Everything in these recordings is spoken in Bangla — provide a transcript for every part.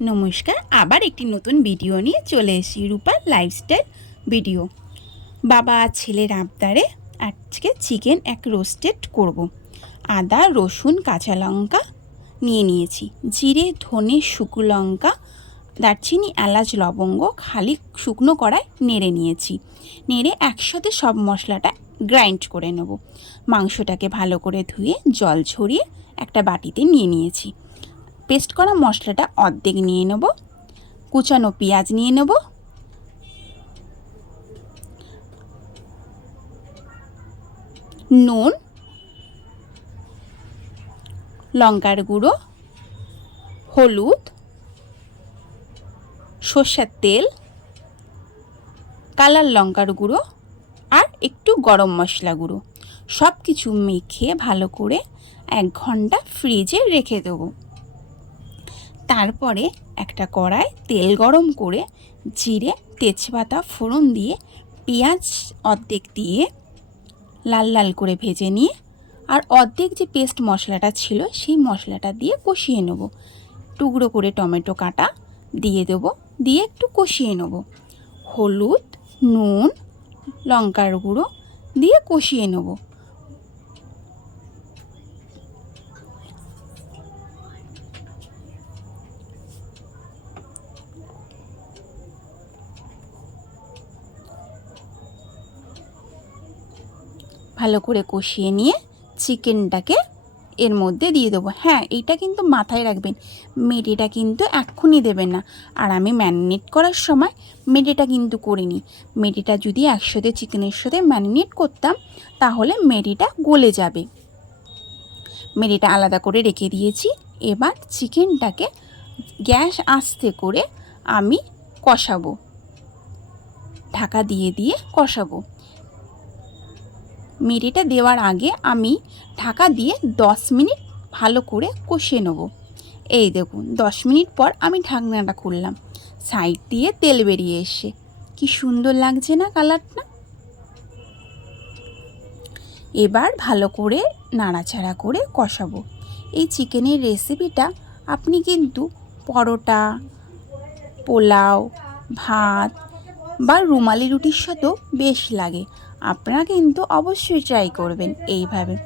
নমস্কার, আবার একটি নতুন ভিডিও নিয়ে চলে এসেছি রূপার লাইফস্টাইল ভিডিও বাবা ছেলের আবদারে আজকে চিকেন এক রোস্টেড করব। আদা, রসুন, কাঁচা লঙ্কা নিয়ে নিয়েছি। জিরে, ধনে, শুকনো লঙ্কা, দারচিনি, এলাচ, লবঙ্গ খালি শুকনো কড়ায় নেড়ে নিয়েছি। নেড়ে একসাথে সব মশলাটা গ্রাইন্ড করে নেব। মাংসটাকে ভালো করে ধুয়ে জল ছড়িয়ে একটা বাটিতে নিয়ে নিয়েছি। পেস্ট করা মশলাটা অর্ধেক নিয়ে নেব। কুচানো পেঁয়াজ নিয়ে নেব। নুন, লঙ্কার গুঁড়ো, হলুদ, সর্ষের তেল, কালার লঙ্কার গুঁড়ো আর একটু গরম মশলা গুঁড়ো। সব কিছু মেখে ভালো করে এক ঘণ্টা ফ্রিজে রেখে দেবো। তারপরে একটা কড়ায় তেল গরম করে জিরে, তেজপাতা, ফোড়ন দিয়ে পেঁয়াজ অর্ধেক দিয়ে লাল লাল করে ভেজে নিয়ে আর অর্ধেক যে পেস্ট মশলাটা ছিল সেই মশলাটা দিয়ে কষিয়ে নেব। টুকরো করে টমেটো কাটা দিয়ে দেব, দিয়ে একটু কষিয়ে নেব। হলুদ, নুন, লঙ্কার গুঁড়ো দিয়ে কষিয়ে নেব। ভালো করে কষিয়ে নিয়ে চিকেনটাকে এর মধ্যে দিয়ে দেবো। হ্যাঁ এইটা কিন্তু মাথায় রাখবেন মেডিটা কিন্তু এক্ষুনি দেবেন না। আর আমি ম্যারিনেট করার সময় মেডিটা কিন্তু করিনি মেডিটা যদি একসাথে চিকেনের সাথে ম্যারিনেট করতাম, তাহলে মেডিটা গলে যাবে। মেডিটা আলাদা করে রেখে দিয়েছি। এবার চিকেনটাকে গ্যাস আস্তে করে আমি কষাবো। ঢাকা দিয়ে দিয়ে কষাবো। মেরিটা দেওয়ার আগে আমি ঢাকা দিয়ে দশ মিনিট ভালো করে কষিয়ে নেব। এই দেখুন, দশ মিনিট পর আমি ঢাকনাটা খুললাম। সাইড দিয়ে তেল বেরিয়ে এসে কি সুন্দর লাগছে না কালারটা? এবার ভালো করে নাড়াচাড়া করে কষাবো। এই চিকেনের রেসিপিটা আপনি কিন্তু পরোটা, পোলাও, ভাত বা রুমালি রুটির সাথেও বেশ লাগে। আপনারা কিন্তু অবশ্যই ট্রাই করবেন এইভাবে।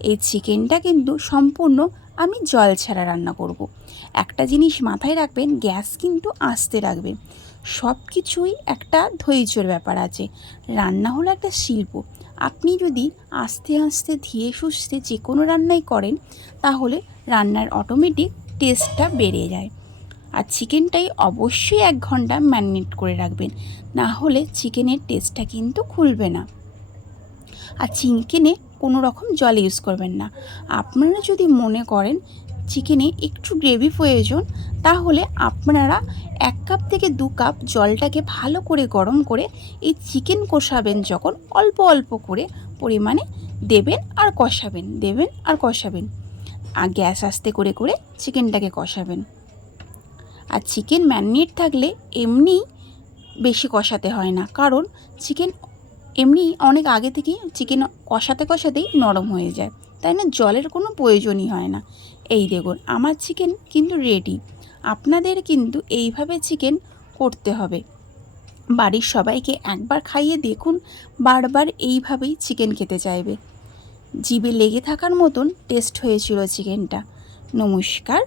এই চিকেনটা কিন্তু সম্পূর্ণ আমি জল ছাড়া রান্না করব। একটা জিনিস মাথায় রাখবেন, গ্যাস কিন্তু আস্তে রাখবেন সব কিছুই একটা ধৈর্যর ব্যাপার আছে। রান্না হলো একটা শিল্প। আপনি যদি আস্তে আস্তে ধীরে সুস্থে যে কোনো রান্নাই করেন, তাহলে রান্নার অটোমেটিক টেস্টটা বেড়ে যায়। আর চিকেনটাই অবশ্যই এক ঘণ্টা ম্যারিনেট করে রাখবেন। না হলে চিকেনের টেস্টটা কিন্তু খুলবে না। আর চিকেনে কোনো রকম জল ইউজ করবেন না। আপনারা যদি মনে করেন চিকেনে একটু গ্রেভি প্রয়োজন, তাহলে আপনারা এক কাপ থেকে দু কাপ জলটাকে ভালো করে গরম করে এই চিকেন কষাবেন যখন অল্প অল্প করে পরিমাণে দেবেন আর কষাবেন, দেবেন আর কষাবেন। আর গ্যাস আস্তে করে করে চিকেনটাকে কষাবেন। আর চিকেন ম্যারিনেট থাকলে এমনি বেশি কষাতে হয় না, কারণ চিকেন এমনি অনেক আগে থেকেই চিকেন কষাতে কষাতেই নরম হয়ে যায়। তাই না? জলের কোনো প্রয়োজনই হয় না। এই দেখুন, আমার চিকেন কিন্তু রেডি আপনাদের কিন্তু এইভাবে চিকেন করতে হবে। বাড়ির সবাইকে একবার খাইয়ে দেখুন, বারবার এইভাবেই চিকেন খেতে চাইবে। জিভে লেগে থাকার মতন টেস্ট হয়েছিল চিকেনটা। নমস্কার।